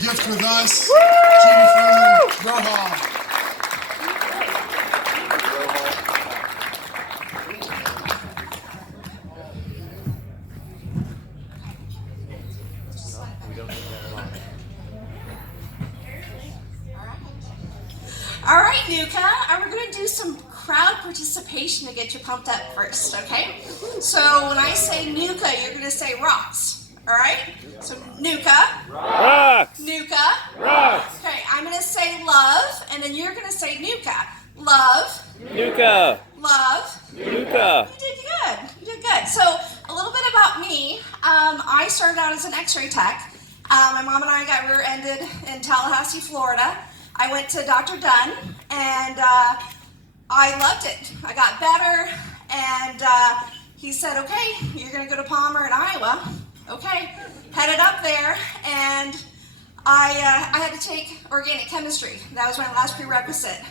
gift with us, Jrffb. All right, Nucca, we're going to do some crowd participation to get you pumped up first, okay? So when I say Nucca, you're going to say rocks, all right? So Nucca. Rocks. Nucca. Rocks. Okay, I'm going to say love, and then you're going to say Nucca. Love. Nucca. Love. Nucca. You did good. You did good. So a little bit about me. I started out as an x-ray tech. My mom and I got rear-ended in Tallahassee, Florida. I went to Dr. Dunn, and I loved it. I got better, and he said, okay, you're going to go to Palmer in Iowa. Okay, headed up there, and I had to take organic chemistry. That was my last prerequisite.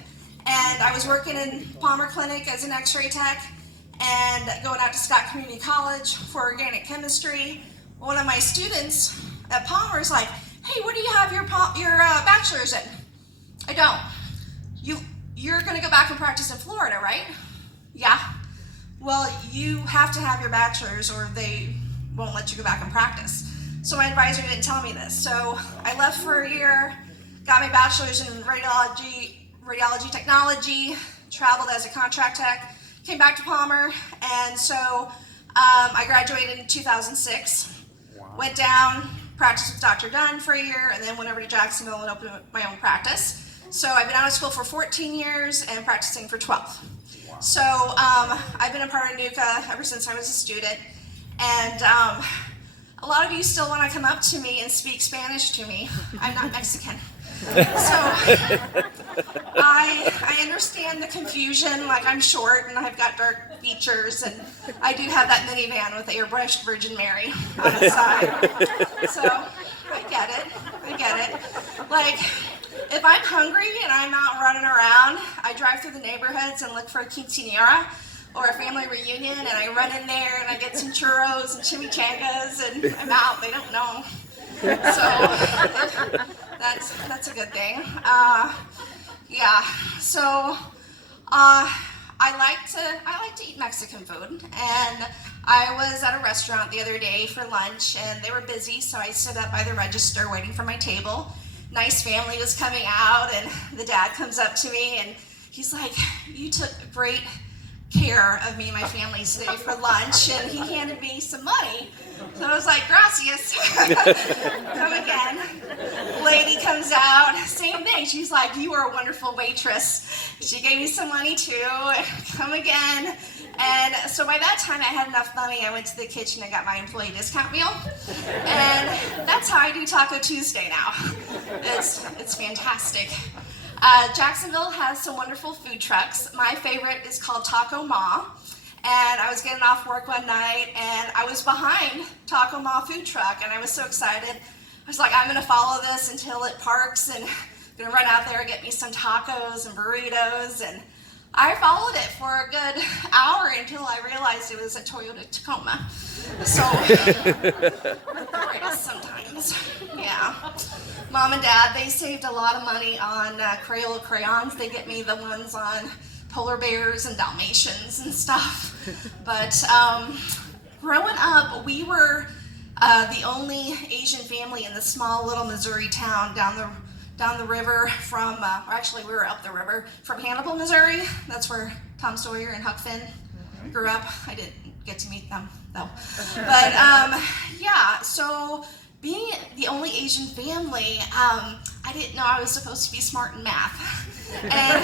And I was working in Palmer Clinic as an x-ray tech and going out to Scott Community College for organic chemistry. One of my students at Palmer is like, hey, what do you have your bachelor's in? I don't. You're going to go back and practice in Florida, right? Yeah. Well, you have to have your bachelor's or they won't let you go back and practice. So my advisor didn't tell me this. So I left for a year, got my bachelor's in radiology technology, traveled as a contract tech, came back to Palmer, and so I graduated in 2006. Wow. Went down, practiced with Dr. Dunn for a year, and then went over to Jacksonville and opened my own practice. So I've been out of school for 14 years and practicing for 12. Wow. So I've been a part of Nucca ever since I was a student, and a lot of you still want to come up to me and speak Spanish to me. I'm not Mexican. So I understand the confusion, like I'm short and I've got dark features and I do have that minivan with airbrushed Virgin Mary on the side. So I get it. Like if I'm hungry and I'm out running around, I drive through the neighborhoods and look for a quinceañera or a family reunion and I run in there and I get some churros and chimichangas and I'm out, they don't know. So that's a good thing. Yeah. So I like to eat Mexican food, and I was at a restaurant the other day for lunch, and they were busy, so I stood up by the register waiting for my table. Nice family was coming out, and the dad comes up to me, and he's like, "You took great care of me and my family today for lunch," and he handed me some money. So I was like, gracias. Come again. Lady comes out, same thing. She's like, you are a wonderful waitress. She gave me some money too. Come again. And so by that time I had enough money, I went to the kitchen and got my employee discount meal. And that's how I do Taco Tuesday now. It's fantastic. Jacksonville has some wonderful food trucks. My favorite is called Taco Ma. And I was getting off work one night and I was behind Taco Ma food truck and I was so excited. I was like, I'm gonna follow this until it parks and I'm gonna run out there and get me some tacos and burritos. And I followed it for a good hour until I realized it was a Toyota Tacoma. So, sometimes, yeah. Mom and Dad, they saved a lot of money on Crayola crayons. They get me the ones on polar bears and Dalmatians and stuff. But growing up, we were the only Asian family in the small little Missouri town down the river from, or actually we were up the river from Hannibal, Missouri. That's where Tom Sawyer and Huck Finn grew up. I didn't get to meet them though. But yeah, so being the only Asian family, I didn't know I was supposed to be smart in math. And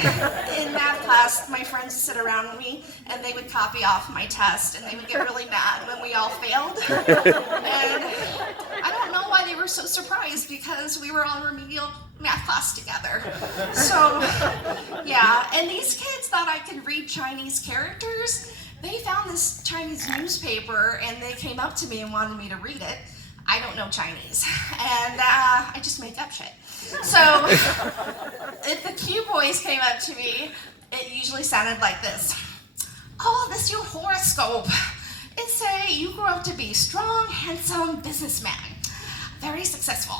in math class, my friends would sit around me and they would copy off my test and they would get really mad when we all failed. And I don't know why they were so surprised because we were all in remedial math class together. So yeah, and these kids thought I could read Chinese characters. They found this Chinese newspaper and they came up to me and wanted me to read it. I don't know Chinese, and I just make up shit. So if the Q boys came up to me, it usually sounded like this. Oh, this is your horoscope. It say you grow up to be strong, handsome businessman, very successful.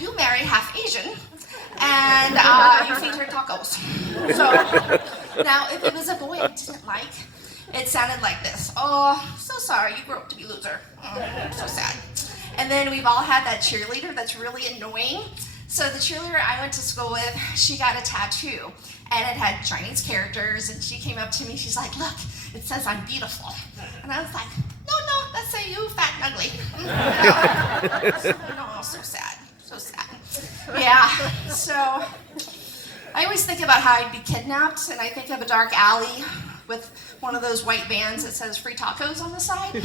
you marry half Asian, and you feed her tacos. So now, if it was a boy I didn't like, it sounded like this. Oh, so sorry, you grew up to be a loser. Oh, so sad. And then we've all had that cheerleader that's really annoying. So the cheerleader I went to school with, she got a tattoo, and it had Chinese characters, and she came up to me, she's like, look, it says I'm beautiful. And I was like, no, that's say you fat and ugly. No, so sad, so sad. Yeah, so I always think about how I'd be kidnapped, and I think of a dark alley with one of those white vans that says free tacos on the side.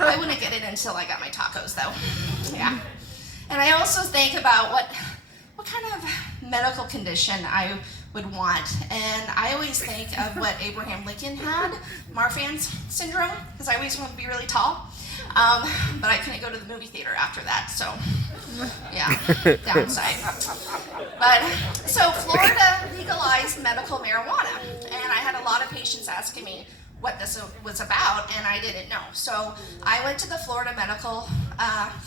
I wouldn't get it until I got my tacos, though. Yeah. And I also think about what kind of medical condition I would want. And I always think of what Abraham Lincoln had, Marfan's syndrome, because I always wanted to be really tall. But I couldn't go to the movie theater after that, so yeah, downside. But so Florida legalized medical marijuana, and I had a lot of patients asking me what this was about, and I didn't know. So I went to the Florida Medical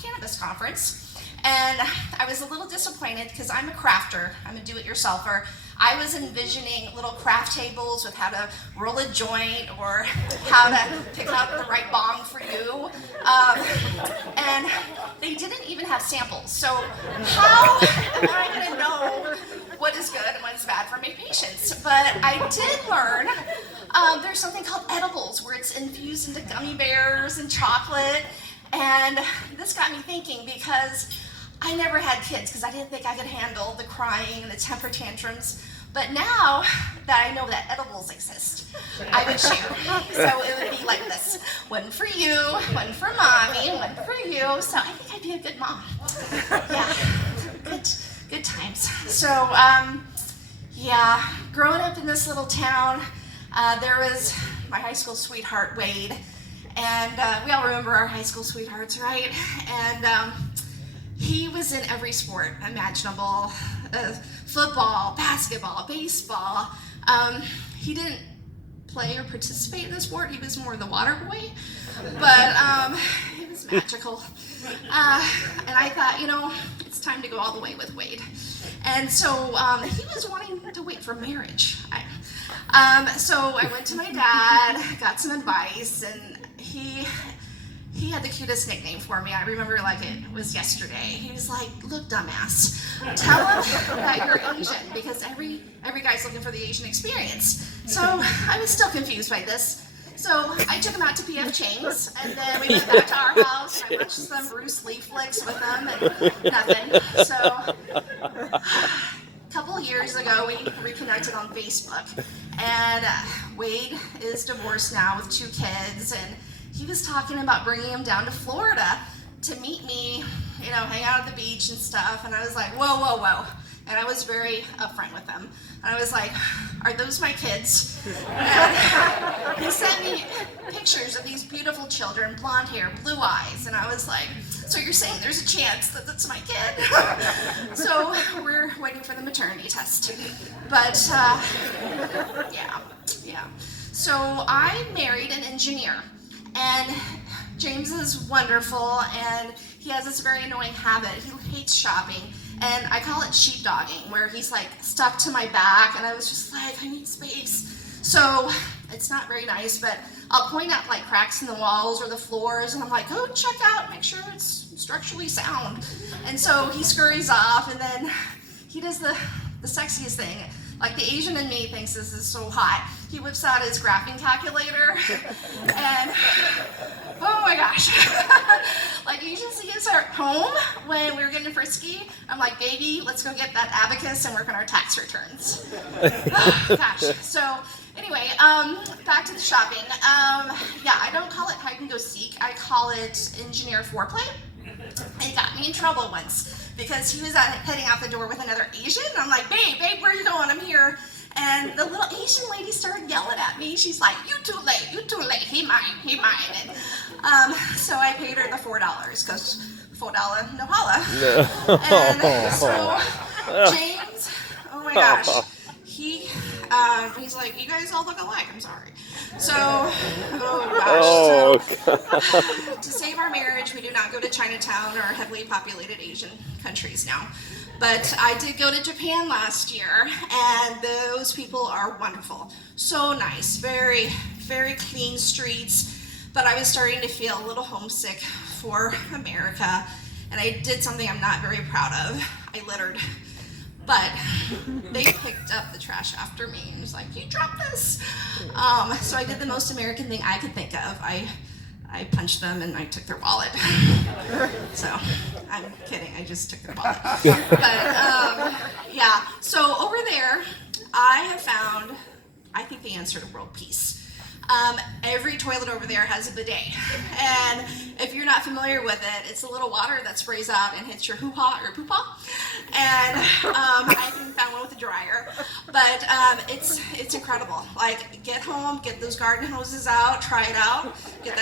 Cannabis Conference, and I was a little disappointed because I'm a crafter, I'm a do-it-yourselfer. I was envisioning little craft tables with how to roll a joint or how to pick out the right bong for you. And they didn't even have samples. So how am I going to know what is good and what is bad for my patients? But I did learn there's something called edibles where it's infused into gummy bears and chocolate. And this got me thinking because I never had kids because I didn't think I could handle the crying and the temper tantrums. But now that I know that edibles exist, I would share. So it would be like this. One for you, one for mommy, one for you. So I think I'd be a good mom. Yeah, good times. So yeah, growing up in this little town, there was my high school sweetheart, Wade. And we all remember our high school sweethearts, right? And he was in every sport imaginable, football, basketball, baseball. He didn't play or participate in the sport. He was more the water boy, but it was magical. And I thought, it's time to go all the way with Wade. And so he was wanting to wait for marriage. So I went to my dad, got some advice, and he had the cutest nickname for me. I remember like it was yesterday. He was like, look, dumbass, tell him that you're Asian because every guy's looking for the Asian experience. So I was still confused by this. So I took him out to PF Chang's, and then we went back to our house, and I watched some Bruce Lee flicks with him, and nothing. So a couple years ago, we reconnected on Facebook, and Wade is divorced now with 2 kids, and he was talking about bringing him down to Florida to meet me, hang out at the beach and stuff, and I was like, whoa. And I was very upfront with him. And I was like, are those my kids? And he sent me pictures of these beautiful children, blonde hair, blue eyes. And I was like, so you're saying there's a chance that that's my kid? So we're waiting for the maternity test. But yeah. So I married an engineer. And James is wonderful, and he has this very annoying habit. He hates shopping. And I call it sheepdogging, where he's like stuck to my back, and I was just like, I need space. So it's not very nice, but I'll point out like cracks in the walls or the floors, and I'm like, oh, check out, make sure it's structurally sound. And so he scurries off, and then he does the sexiest thing. Like the Asian in me thinks this is so hot. He whips out his graphing calculator, and oh my gosh. Like he usually gets our home when we were getting frisky. I'm like, baby, let's go get that abacus and work on our tax returns. Oh, gosh. So anyway, back to the shopping. Yeah, I don't call it hide and go seek. I call it engineer foreplay. It got me in trouble once because he was heading out the door with another Asian. I'm like, babe, where are you going? I'm here. And the little Asian lady started yelling at me. She's like, you too late, he mine. And so I paid her the $4 because $4 no holla. No. And so James, oh my gosh, he's like, you guys all look alike, I'm sorry. So, oh gosh. Oh. To save our marriage, we do not go to Chinatown or heavily populated Asian countries now. But I did go to Japan last year, and those people are wonderful. So nice, very, very clean streets. But I was starting to feel a little homesick for America, and I did something I'm not very proud of. I littered. But they picked up the trash after me and was like, "You dropped this." So I did the most American thing I could think of. I punched them and I took their wallet. So I'm kidding. I just took their wallet. But yeah. So over there, I have found, I think, the answer to world peace. Every toilet over there has a bidet, and if you're not familiar with it, it's a little water that sprays out and hits your hoo-ha or poo-pah. And I haven't found one with a dryer, but it's incredible. Like, get home, get those garden hoses out, try it out, get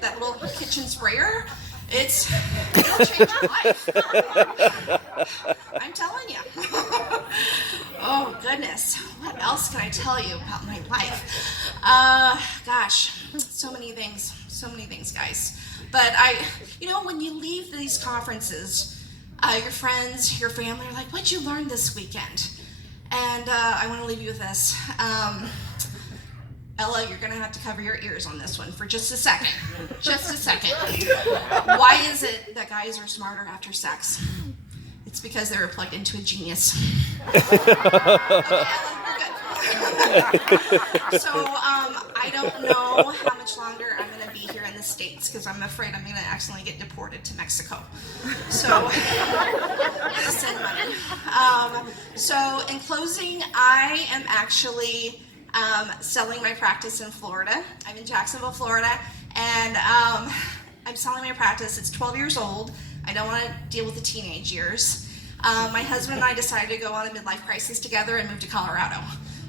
that little kitchen sprayer. It'll change your life. I'm telling you. Oh goodness, what else can I tell you about my life? Gosh, so many things, guys. But when you leave these conferences, your friends, your family are like, "What'd you learn this weekend?" And I want to leave you with this. Ella, you're gonna have to cover your ears on this one for just a second. Just a second. Why is it that guys are smarter after sex? It's because they were plugged into a genius. Okay, Ella, you're good. So I don't know how much longer I'm gonna be here in the States because I'm afraid I'm gonna accidentally get deported to Mexico. So send money. So in closing, I am actually selling my practice in Florida. I'm in Jacksonville, Florida, and I'm selling my practice. It's 12 years old. I don't want to deal with the teenage years. My husband and I decided to go on a midlife crisis together and move to Colorado.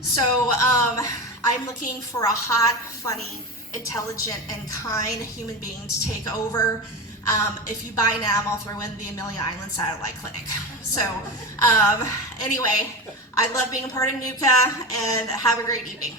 So I'm looking for a hot, funny, intelligent, and kind human being to take over. If you buy now, I'll throw in the Amelia Island Satellite Clinic. So anyway, I love being a part of Nucca, and have a great evening.